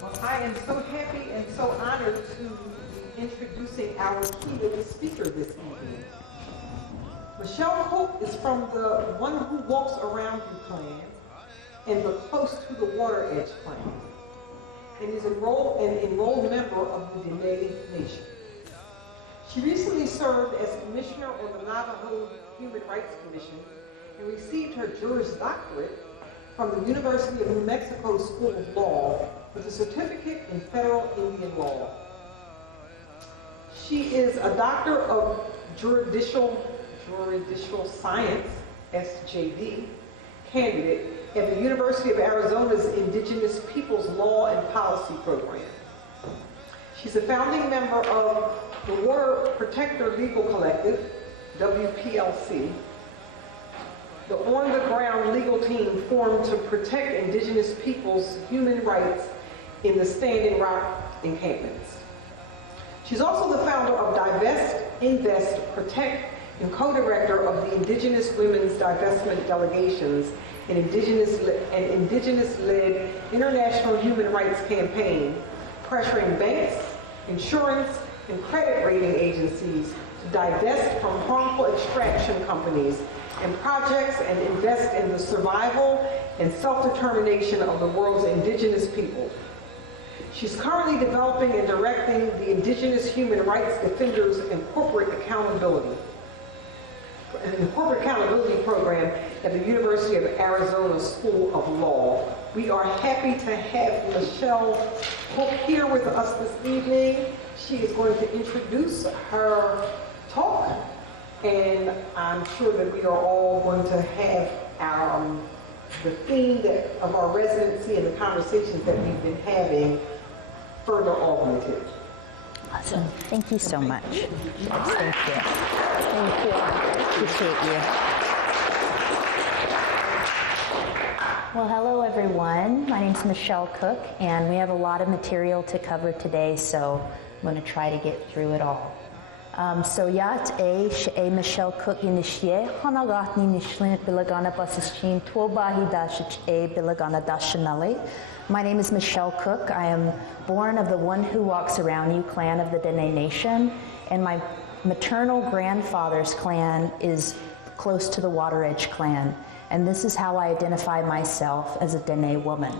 Well, I am so happy and so honored to be introducing our keynote speaker this evening. Michelle Cook is from the One Who Walks Around You clan and the Close to the Water Edge clan, and is an enrolled member of the Dine Nation. She recently served as commissioner on the Navajo Human Rights Commission and received her Juris Doctorate from the University of New Mexico School of Law with a certificate in federal Indian law. She is a doctor of judicial science, SJD, candidate at the University of Arizona's Indigenous Peoples Law and Policy Program. She's a founding member of the Water Protector Legal Collective, WPLC, the on-the-ground legal team formed to protect Indigenous peoples' human rights in the Standing Rock encampments. She's also the founder of Divest Invest Protect and co-director of the Indigenous Women's Divestment Delegations, an Indigenous-led international human rights campaign pressuring banks, insurance, and credit rating agencies to divest from harmful extraction companies and projects and invest in the survival and self-determination of the world's indigenous people. She's currently developing and directing the Indigenous Human Rights Defenders and Corporate Accountability Program at the University of Arizona School of Law. We are happy to have Michelle Cook here with us this evening. She is going to introduce her talk, and I'm sure that we are all going to have the theme of our residency and the conversations that we've been having further augmented. Awesome. Thank you so much. Thank you. Thank you. Appreciate you. Well, hello, everyone. My name's Michelle Cook, and we have a lot of material to cover today, so I'm going to try to get through it all. So yat a Michelle Cook initiate hanagatni nishlin bilagana basishin tuobahi dashich a bilagana dashanale. My name is Michelle Cook. I am born of the One Who Walks Around You clan of the Dine Nation, and my maternal grandfather's clan is Close to the Water Edge clan, and this is how I identify myself as a Dine woman.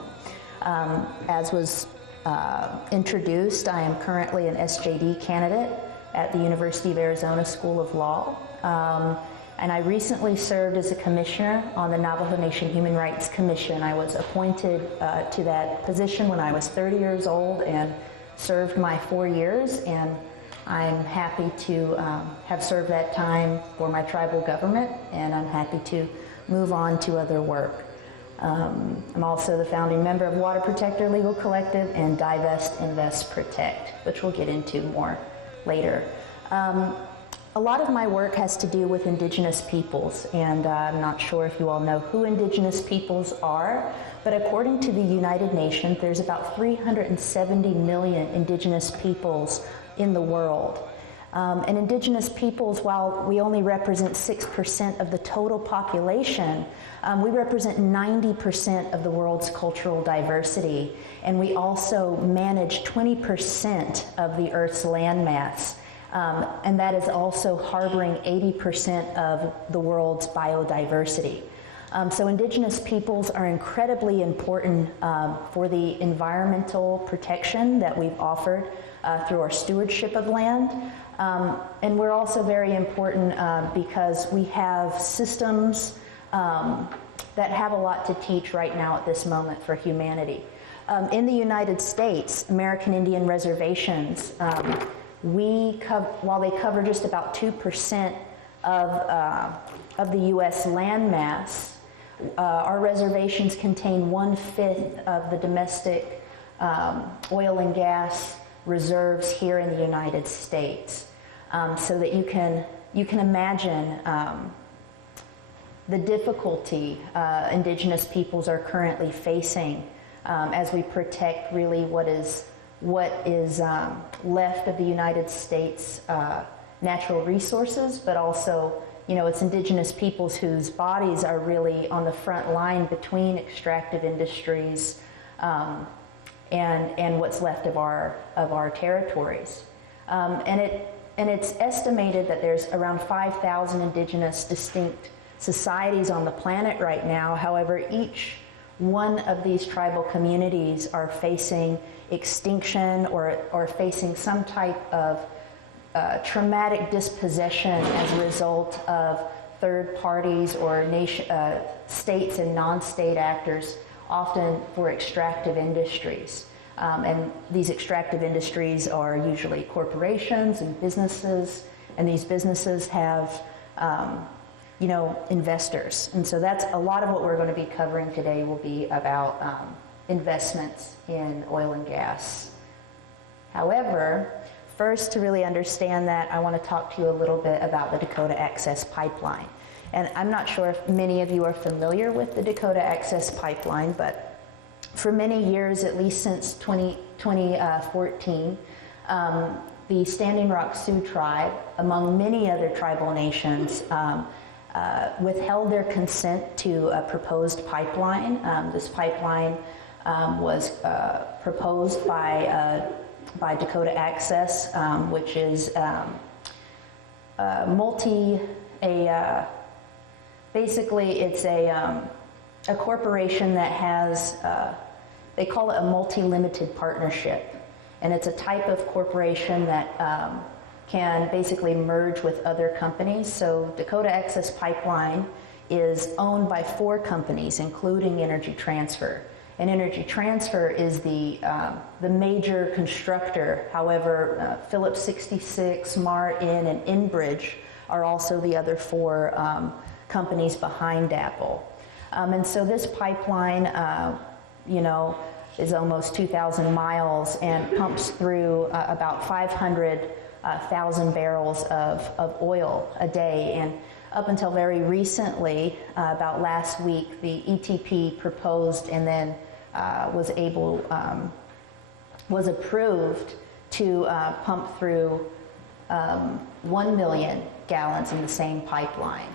As was introduced, I am currently an SJD candidate at the University of Arizona School of Law. And I recently served as a commissioner on the Navajo Nation Human Rights Commission. I was appointed to that position when I was 30 years old and served my 4 years, and I'm happy to have served that time for my tribal government, and I'm happy to move on to other work. I'm also the founding member of Water Protector Legal Collective and Divest Invest Protect, which we'll get into more later. A lot of my work has to do with Indigenous peoples, and I'm not sure if you all know who Indigenous peoples are, but according to the United Nations, there's about 370 million Indigenous peoples in the world. And Indigenous peoples, while we only represent 6% of the total population, we represent 90% of the world's cultural diversity, and we also manage 20% of the Earth's landmass. And that is also harboring 80% of the world's biodiversity. So Indigenous peoples are incredibly important for the environmental protection that we've offered through our stewardship of land. And we're also very important because we have systems that have a lot to teach right now at this moment for humanity. In the United States, American Indian reservations, while they cover just about 2% of the U.S. landmass, our reservations contain 1/5 of the domestic oil and gas reserves here in the United States, so that you can imagine the difficulty Indigenous peoples are currently facing as we protect really what is left of the United States natural resources, but also, it's Indigenous peoples whose bodies are really on the front line between extractive industries and what's left of our territories. And it's estimated that there's around 5,000 indigenous distinct societies on the planet right now. However, each one of these tribal communities are facing extinction or facing some type of traumatic dispossession as a result of third parties or states and non-state actors, often for extractive industries. And these extractive industries are usually corporations and businesses, and these businesses have investors. And so that's a lot of what we're going to be covering today will be about investments in oil and gas. However, first, to really understand that, I want to talk to you a little bit about the Dakota Access Pipeline. And I'm not sure if many of you are familiar with the Dakota Access Pipeline, but for many years, at least since 2014, the Standing Rock Sioux tribe, among many other tribal nations, withheld their consent to a proposed pipeline. This pipeline was proposed by Dakota Access, which is basically it's a corporation that has, they call it a multi-limited partnership. And it's a type of corporation that can basically merge with other companies. So Dakota Access Pipeline is owned by 4 companies, including Energy Transfer. And Energy Transfer is the major constructor. However, Phillips 66, Martin, and Enbridge are also the other 4 companies behind Apple. And so this pipeline, is almost 2,000 miles and pumps through about 500,000 barrels of oil a day. And up until very recently, about last week, the ETP proposed and then was approved to pump through 1 million gallons in the same pipeline.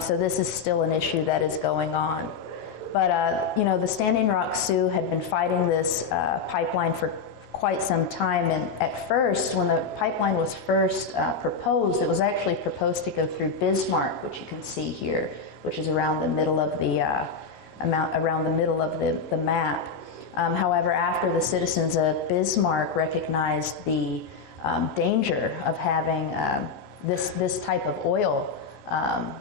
So this is still an issue that is going on. But, the Standing Rock Sioux had been fighting this pipeline for quite some time. And at first, when the pipeline was first proposed, it was actually proposed to go through Bismarck, which you can see here, which is around the middle of the the map. However, after the citizens of Bismarck recognized the danger of having this type of oil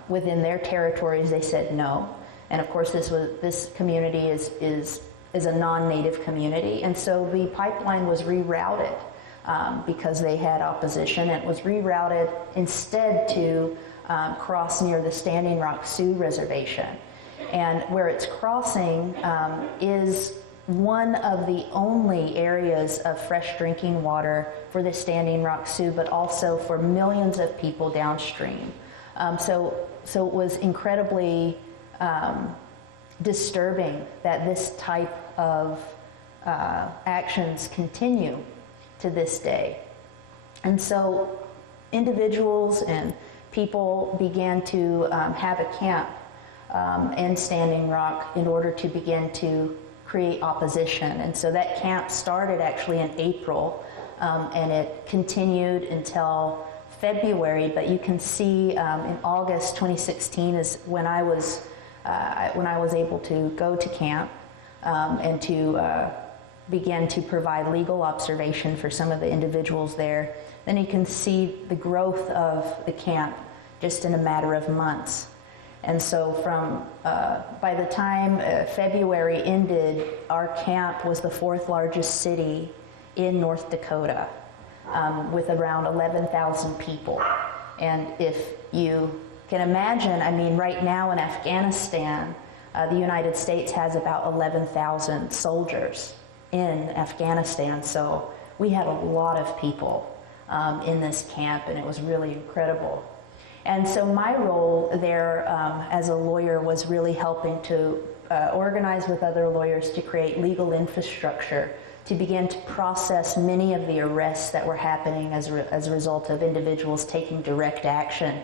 within their territories, they said no. And of course, this community is a non-native community, and so the pipeline was rerouted because they had opposition. It was rerouted instead to cross near the Standing Rock Sioux Reservation, and where it's crossing is one of the only areas of fresh drinking water for the Standing Rock Sioux, but also for millions of people downstream. So it was incredibly disturbing that this type of actions continue to this day. And so individuals and people began to have a camp in Standing Rock in order to begin to create opposition. And so that camp started actually in April, and it continued until February, but you can see in August 2016 is when I was able to go to camp and to begin to provide legal observation for some of the individuals there. Then you can see the growth of the camp just in a matter of months. And so by the time February ended, our camp was the 4th largest city in North Dakota, with around 11,000 people. And if you can imagine, right now in Afghanistan, the United States has about 11,000 soldiers in Afghanistan. So we had a lot of people in this camp, and it was really incredible. And so my role there as a lawyer was really helping to organize with other lawyers to create legal infrastructure to begin to process many of the arrests that were happening as a result of individuals taking direct action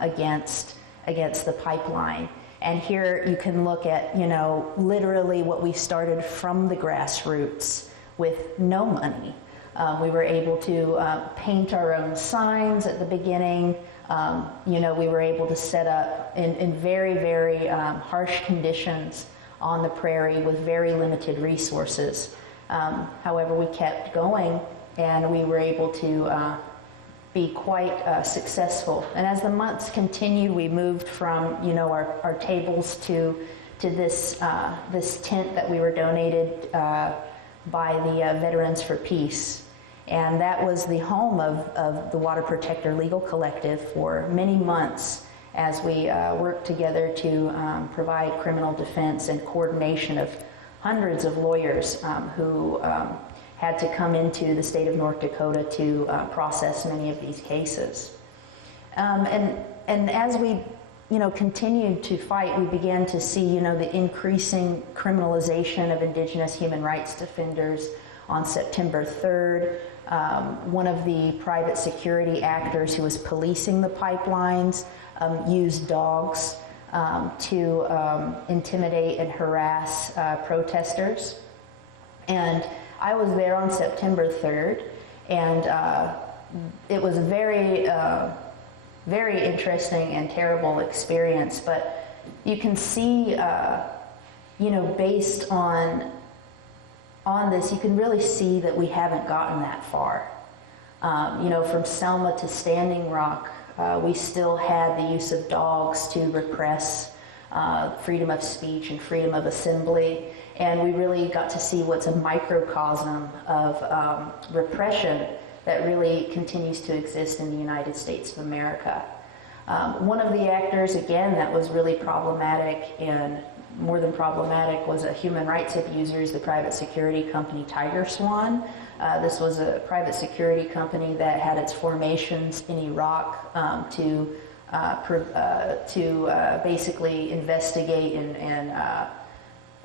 against the pipeline. And here you can look at, literally what we started from the grassroots with no money. We were able to paint our own signs at the beginning. We were able to set up in very, very harsh conditions on the prairie with very limited resources. However, we kept going, and we were able to be quite successful. And as the months continued, we moved from our tables to this tent that we were donated by the Veterans for Peace. And that was the home of the Water Protector Legal Collective for many months as we worked together to provide criminal defense and coordination of hundreds of lawyers who had to come into the state of North Dakota to process many of these cases. And as we continued to fight, we began to see the increasing criminalization of Indigenous human rights defenders. On September 3rd, one of the private security actors who was policing the pipelines used dogs to intimidate and harass protesters. And I was there on September 3rd, and it was a very, very interesting and terrible experience. But you can see, based on this, you can really see that we haven't gotten that far. From Selma to Standing Rock, we still had the use of dogs to repress freedom of speech and freedom of assembly. And we really got to see what's a microcosm of repression that really continues to exist in the United States of America. One of the actors, again, that was really problematic and more than problematic was a human rights abuser, the private security company Tiger Swan. This was a private security company that had its formations in Iraq to basically investigate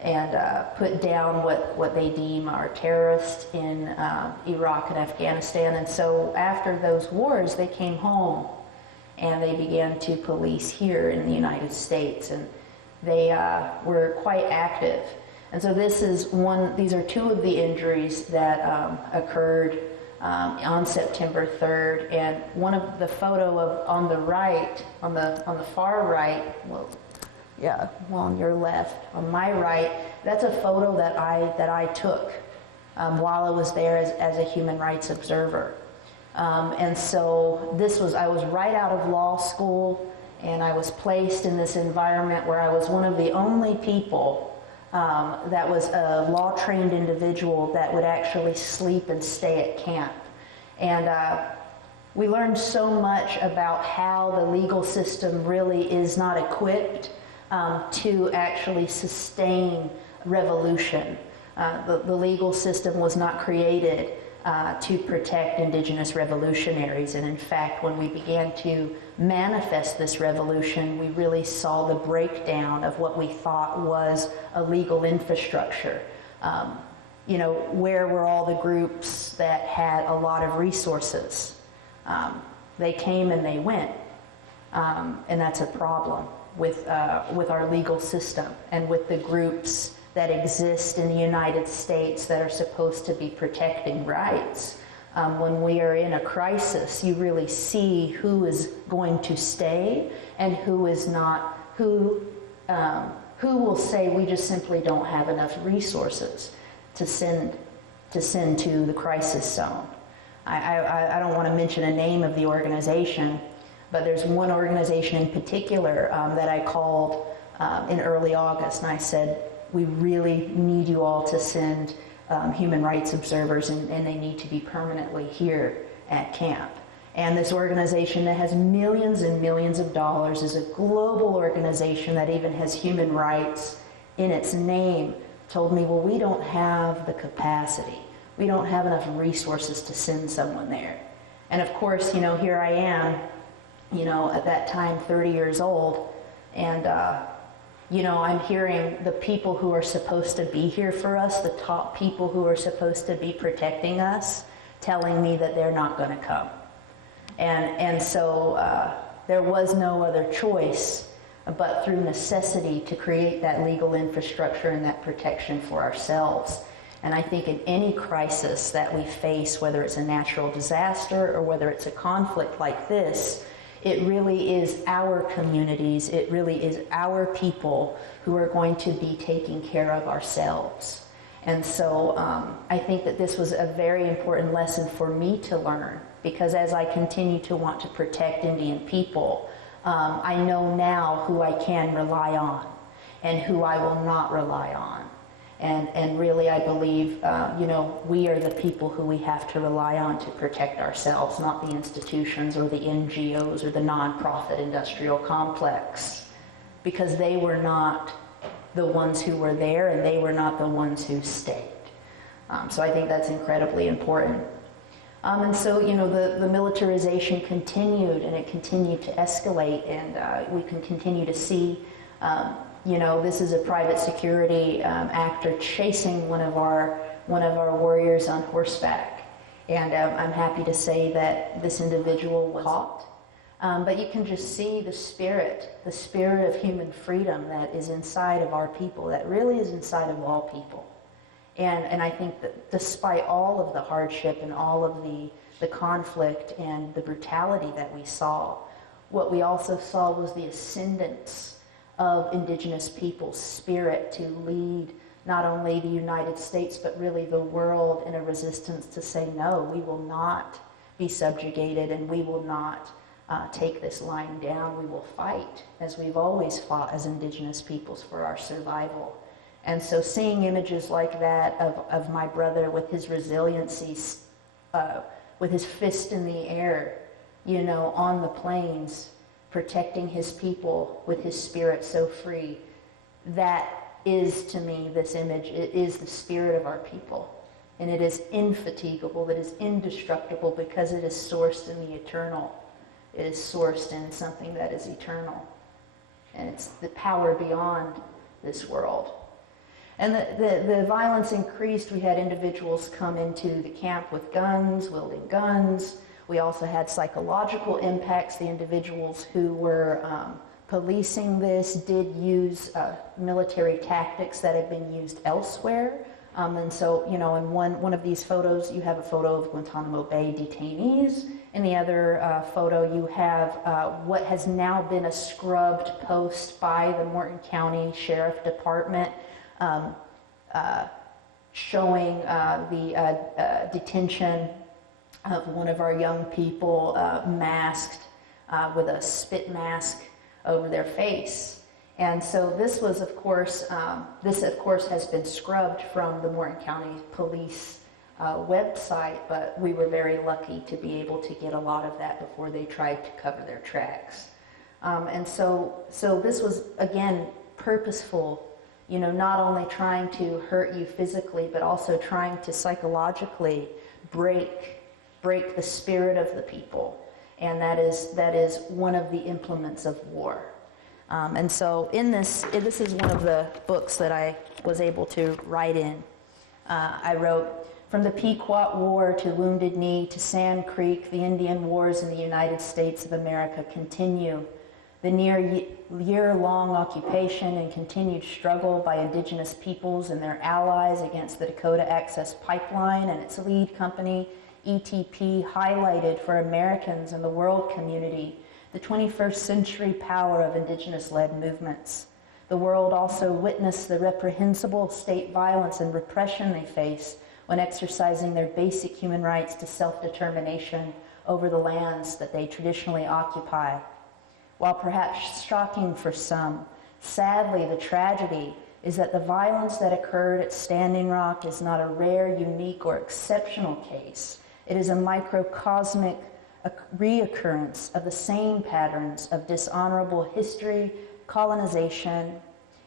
and put down what they deem are terrorists in Iraq and Afghanistan. And so after those wars, they came home and they began to police here in the United States. And they were quite active. And so these are two of the injuries that occurred on September 3rd. And one of the photo on the right, on the far right, on your left, on my right, that's a photo that I took while I was there as a human rights observer. And so I was right out of law school, and I was placed in this environment where I was one of the only people that was a law-trained individual that would actually sleep and stay at camp. And we learned so much about how the legal system really is not equipped to actually sustain revolution. The legal system was not created to protect Indigenous revolutionaries. And in fact, when we began to manifest this revolution, we really saw the breakdown of what we thought was a legal infrastructure. Where were all the groups that had a lot of resources? They came and they went. And that's a problem with our legal system and with the groups that exist in the United States that are supposed to be protecting rights. When we are in a crisis, you really see who is going to stay and who is not, who will say we just simply don't have enough resources to send to the crisis zone. I don't want to mention a name of the organization, but there's one organization in particular that I called in early August, and I said, we really need you all to send human rights observers, and they need to be permanently here at camp. And this organization that has millions and millions of dollars is a global organization that even has human rights in its name, told me, well, we don't have the capacity. We don't have enough resources to send someone there. And of course, here I am, at that time, 30 years old, and I'm hearing the people who are supposed to be here for us, the top people who are supposed to be protecting us, telling me that they're not going to come. And so there was no other choice but through necessity to create that legal infrastructure and that protection for ourselves. And I think in any crisis that we face, whether it's a natural disaster or whether it's a conflict like this, it really is our communities, it really is our people who are going to be taking care of ourselves. And so I think that this was a very important lesson for me to learn, because as I continue to want to protect Indian people, I know now who I can rely on and who I will not rely on. And really, I believe, we are the people who we have to rely on to protect ourselves, not the institutions or the NGOs or the nonprofit industrial complex, because they were not the ones who were there and they were not the ones who stayed. So I think that's incredibly important. And so, the militarization continued, and it continued to escalate, and we can continue to see this is a private security actor chasing one of our warriors on horseback, and I'm happy to say that this individual was caught. But you can just see the spirit of human freedom that is inside of our people, that really is inside of all people. And I think that despite all of the hardship and all of the conflict and the brutality that we saw, what we also saw was the ascendance of indigenous people's spirit to lead not only the United States, but really the world in a resistance to say, no, we will not be subjugated and we will not take this lying down. We will fight, as we've always fought as indigenous peoples, for our survival. And so seeing images like that of my brother with his resiliency, with his fist in the air, on the plains, protecting his people with his spirit so free, that is, to me, this image. It is the spirit of our people. And it is infatigable, it is indestructible, because it is sourced in the eternal. It is sourced in something that is eternal. And it's the power beyond this world. And the violence increased. We had individuals come into the camp with guns, wielding guns. We also had psychological impacts. The individuals who were policing this did use military tactics that have been used elsewhere. And so, in one of these photos, you have a photo of Guantanamo Bay detainees. In the other photo, you have what has now been a scrubbed post by the Morton County Sheriff Department, showing the detention of one of our young people masked with a spit mask over their face. And so this was, of course, has been scrubbed from the Morton County Police website, but we were very lucky to be able to get a lot of that before they tried to cover their tracks. And so this was, again, purposeful, not only trying to hurt you physically, but also trying to psychologically break the spirit of the people. And that is one of the implements of war. And so this is one of the books that I was able to write in. I wrote, "From the Pequot War to Wounded Knee to Sand Creek, the Indian wars in the United States of America continue. The near year-long occupation and continued struggle by indigenous peoples and their allies against the Dakota Access Pipeline and its lead company, ETP, highlighted for Americans and the world community the 21st century power of indigenous-led movements. The world also witnessed the reprehensible state violence and repression they face when exercising their basic human rights to self-determination over the lands that they traditionally occupy. While perhaps shocking for some, sadly the tragedy is that the violence that occurred at Standing Rock is not a rare, unique, or exceptional case. It is a microcosmic reoccurrence of the same patterns of dishonorable history, colonization,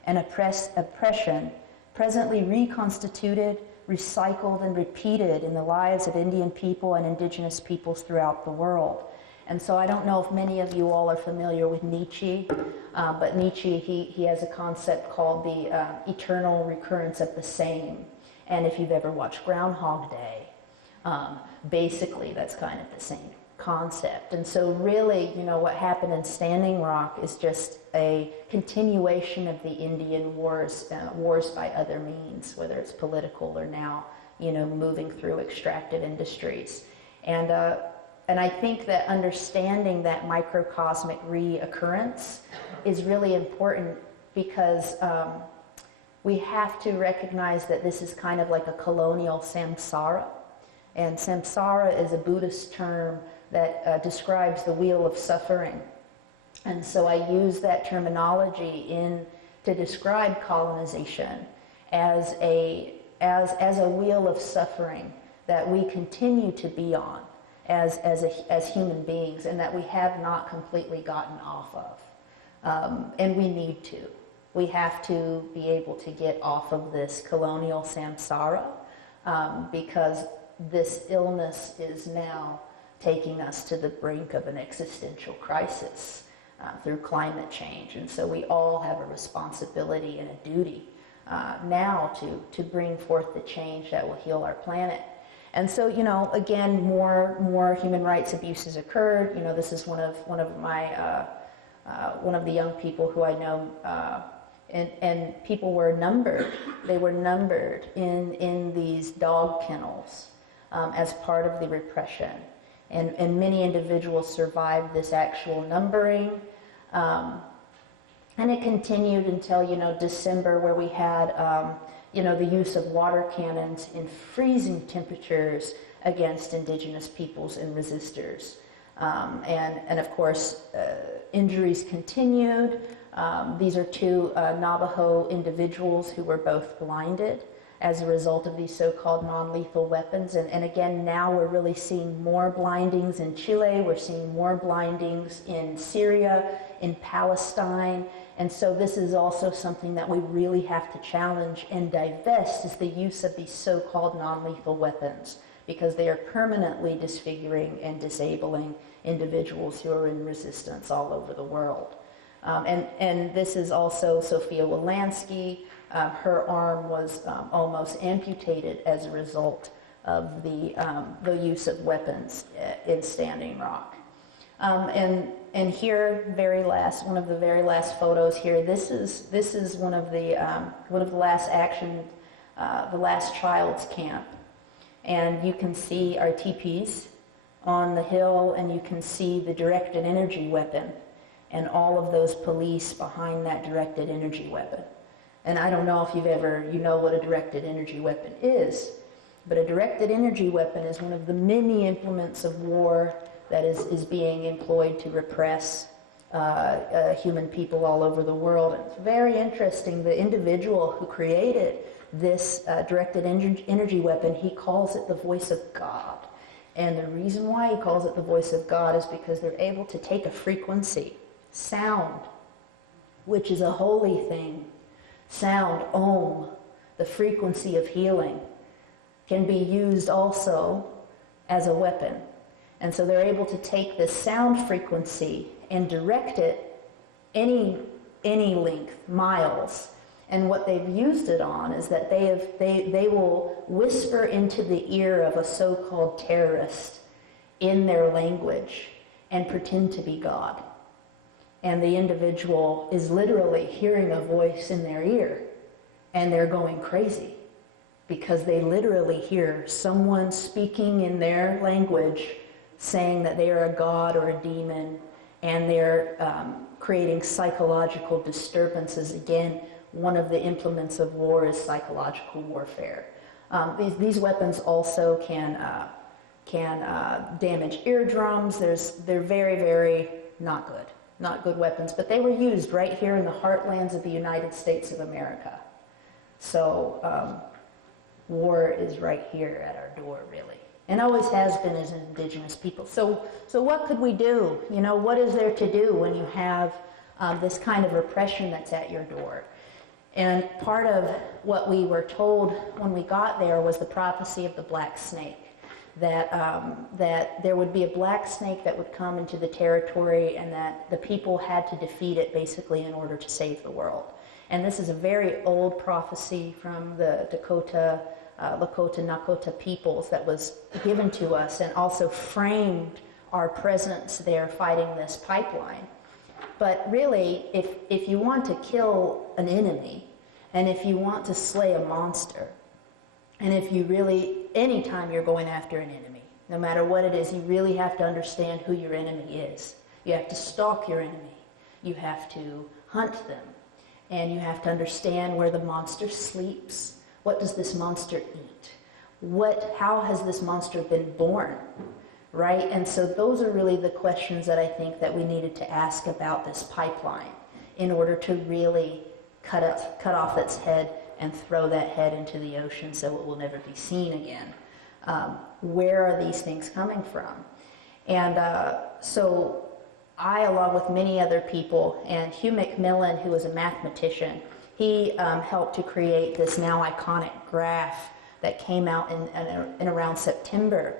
and oppression, presently reconstituted, recycled, and repeated in the lives of Indian people and indigenous peoples throughout the world." And so I don't know if many of you all are familiar with Nietzsche, but Nietzsche, he has a concept called the eternal recurrence of the same. And if you've ever watched Groundhog Day, basically that's kind of the same concept. And so really, what happened in Standing Rock is just a continuation of the Indian wars, wars by other means, whether it's political or now, moving through extractive industries. And I think that understanding that microcosmic reoccurrence is really important because we have to recognize that this is kind of like a colonial samsara. And samsara is a Buddhist term that describes the wheel of suffering. And so I use that terminology to describe colonization as a wheel of suffering that we continue to be on as human beings, and that we have not completely gotten off of. And we need to. We have to be able to get off of this colonial samsara because this illness is now taking us to the brink of an existential crisis through climate change. And so we all have a responsibility and a duty now to bring forth the change that will heal our planet. And so, again, more human rights abuses occurred. This is one of my one of the young people who I know, and people were numbered. They were numbered in these dog kennels as part of the repression. And many individuals survived this actual numbering. And it continued until, December, where we had, the use of water cannons in freezing temperatures against indigenous peoples and resistors. And of course, injuries continued. These are two Navajo individuals who were both blinded as a result of these so-called non-lethal weapons. And again, now we're really seeing more blindings in Chile. We're seeing more blindings in Syria, in Palestine. And so this is also something that we really have to challenge and divest, is the use of these so-called non-lethal weapons, because they are permanently disfiguring and disabling individuals who are in resistance all over the world. And this is also Sophia Wolanski. Her arm was almost amputated as a result of the use of weapons in Standing Rock. And here, one of the very last photos here. This is one of the last action, the last child's camp, and you can see our teepees on the hill, and you can see the directed energy weapon, and all of those police behind that directed energy weapon. And I don't know if you know what a directed energy weapon is, but a directed energy weapon is one of the many implements of war that is being employed to repress human people all over the world. And it's very interesting. The individual who created this directed energy weapon, he calls it the voice of God. And the reason why he calls it the voice of God is because they're able to take a frequency, sound, which is a holy thing. Sound, Om, the frequency of healing, can be used also as a weapon. And so they're able to take this sound frequency and direct it any length, miles. And what they've used it on is that they will whisper into the ear of a so-called terrorist in their language and pretend to be God. And the individual is literally hearing a voice in their ear, and they're going crazy because they literally hear someone speaking in their language saying that they are a god or a demon, and they're creating psychological disturbances. Again, one of the implements of war is psychological warfare. These weapons also can damage eardrums. They're very, very not good weapons, but they were used right here in the heartlands of the United States of America. So war is right here at our door, really, and always has been as indigenous people. So what could we do? What is there to do when you have this kind of repression that's at your door? And part of what we were told when we got there was the prophecy of the black snake. That there would be a black snake that would come into the territory, and that the people had to defeat it basically in order to save the world. And this is a very old prophecy from the Lakota Nakota peoples that was given to us and also framed our presence there fighting this pipeline. But really, if you want to kill an enemy, and if you want to slay a monster, and if you really, anytime you're going after an enemy, no matter what it is, you really have to understand who your enemy is. You have to stalk your enemy. You have to hunt them. And you have to understand where the monster sleeps. What does this monster eat? How has this monster been born? Right? And so those are really the questions that I think that we needed to ask about this pipeline in order to really cut off its head and throw that head into the ocean so it will never be seen again. Where are these things coming from? And so I, along with many other people, and Hugh McMillan, who was a mathematician, he helped to create this now iconic graph that came out in around September.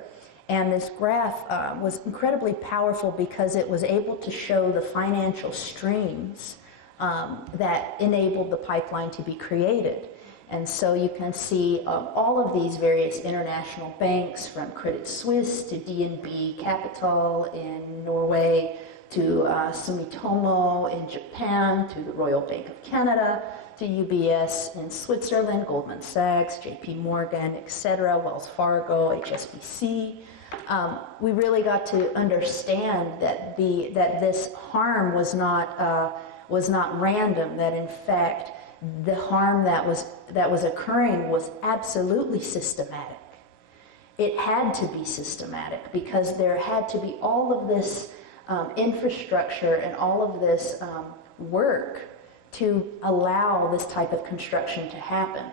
And this graph was incredibly powerful because it was able to show the financial streams that enabled the pipeline to be created. And so you can see all of these various international banks, from Credit Suisse to DNB Capital in Norway, to Sumitomo in Japan, to the Royal Bank of Canada, to UBS in Switzerland, Goldman Sachs, JP Morgan, etc., Wells Fargo, HSBC. We really got to understand that this harm was not random. That in fact the harm that was occurring was absolutely systematic. It had to be systematic because there had to be all of this infrastructure and all of this work to allow this type of construction to happen.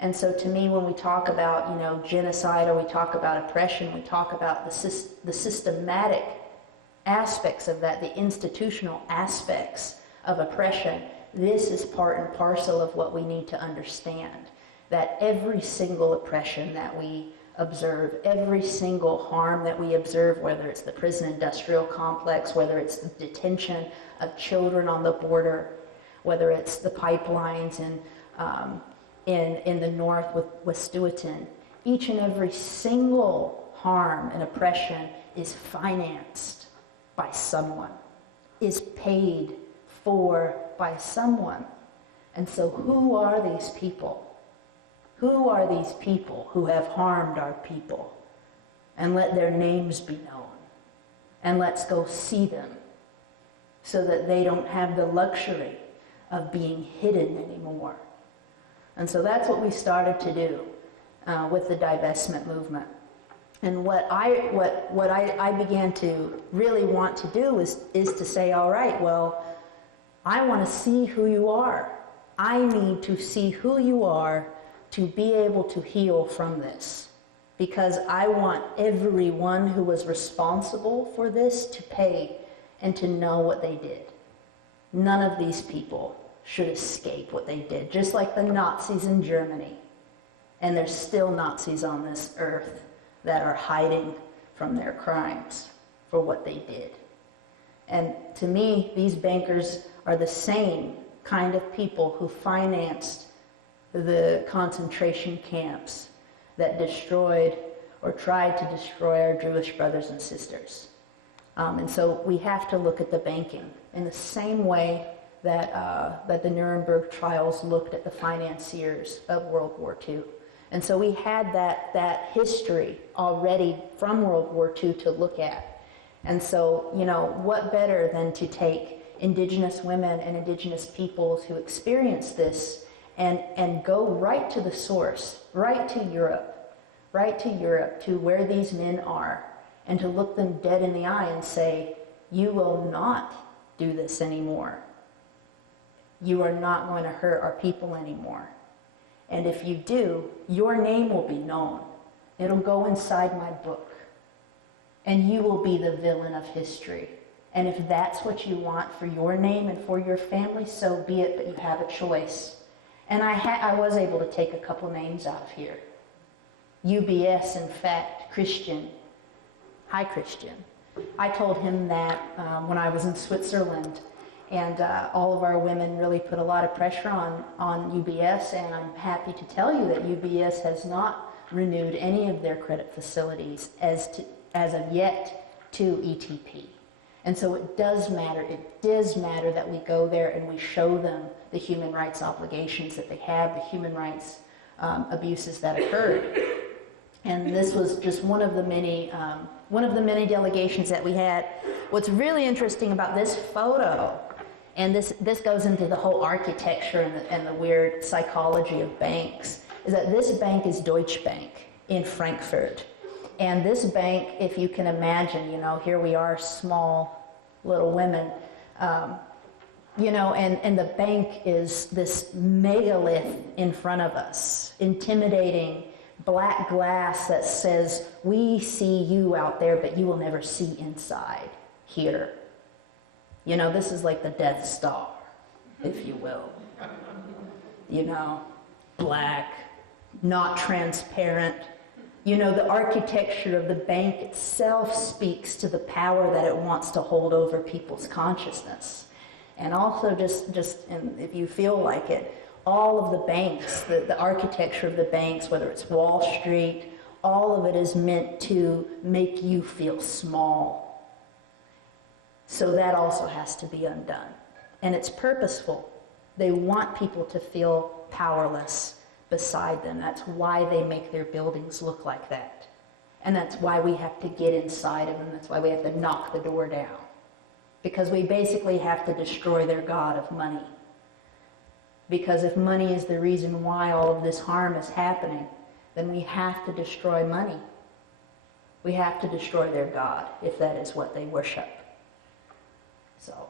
And so to me, when we talk about, genocide, or we talk about oppression, we talk about the systematic aspects of that, the institutional aspects of oppression. This is part and parcel of what we need to understand, that every single oppression that we observe, every single harm that we observe, whether it's the prison industrial complex, whether it's the detention of children on the border, whether it's the pipelines in the north with Wet'suwet'en, each and every single harm and oppression is financed by someone, is paid for by someone. And so who are these people? Who are these people who have harmed our people? And let their names be known. And let's go see them so that they don't have the luxury of being hidden anymore. And so that's what we started to do with the divestment movement. And what I began to really want to do is to say, all right, well, I want to see who you are. I need to see who you are to be able to heal from this. Because I want everyone who was responsible for this to pay and to know what they did. None of these people should escape what they did, just like the Nazis in Germany. And there's still Nazis on this earth that are hiding from their crimes for what they did. And to me, these bankers are the same kind of people who financed the concentration camps that destroyed or tried to destroy our Jewish brothers and sisters. And so we have to look at the banking in the same way that the Nuremberg trials looked at the financiers of World War II. And so we had that history already from World War II to look at. And so, what better than to take indigenous women and indigenous peoples who experienced this and go right to the source, right to Europe, to where these men are, and to look them dead in the eye and say, you will not do this anymore. You are not going to hurt our people anymore. And if you do, your name will be known. It'll go inside my book. And you will be the villain of history. And if that's what you want for your name and for your family, so be it, but you have a choice. And I was able to take a couple names out of here. UBS, in fact, Christian. Hi, Christian. I told him that when I was in Switzerland, and all of our women really put a lot of pressure on UBS, and I'm happy to tell you that UBS has not renewed any of their credit facilities as of yet to ETP. And so it does matter that we go there and we show them the human rights obligations that they have, the human rights abuses that occurred. And this was just one of the many delegations that we had. What's really interesting about this photo, and this goes into the whole architecture and the weird psychology of banks, is that this bank is Deutsche Bank in Frankfurt. And this bank, if you can imagine, here we are, small little women, and the bank is this megalith in front of us, intimidating black glass that says, we see you out there, but you will never see inside here. This is like the Death Star, if you will. Black, not transparent. The architecture of the bank itself speaks to the power that it wants to hold over people's consciousness. And also and if you feel like it, all of the banks, the architecture of the banks, whether it's Wall Street, all of it is meant to make you feel small. So that also has to be undone. And it's purposeful. They want people to feel powerless beside them. That's why they make their buildings look like that. And that's why we have to get inside of them. That's why we have to knock the door down. Because we basically have to destroy their god of money. Because if money is the reason why all of this harm is happening, then we have to destroy money. We have to destroy their god, if that is what they worship. So,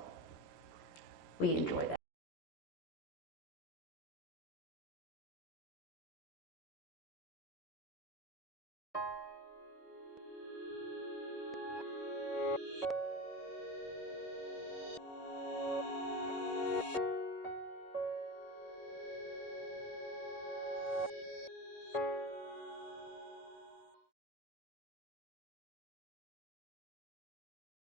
we enjoy that.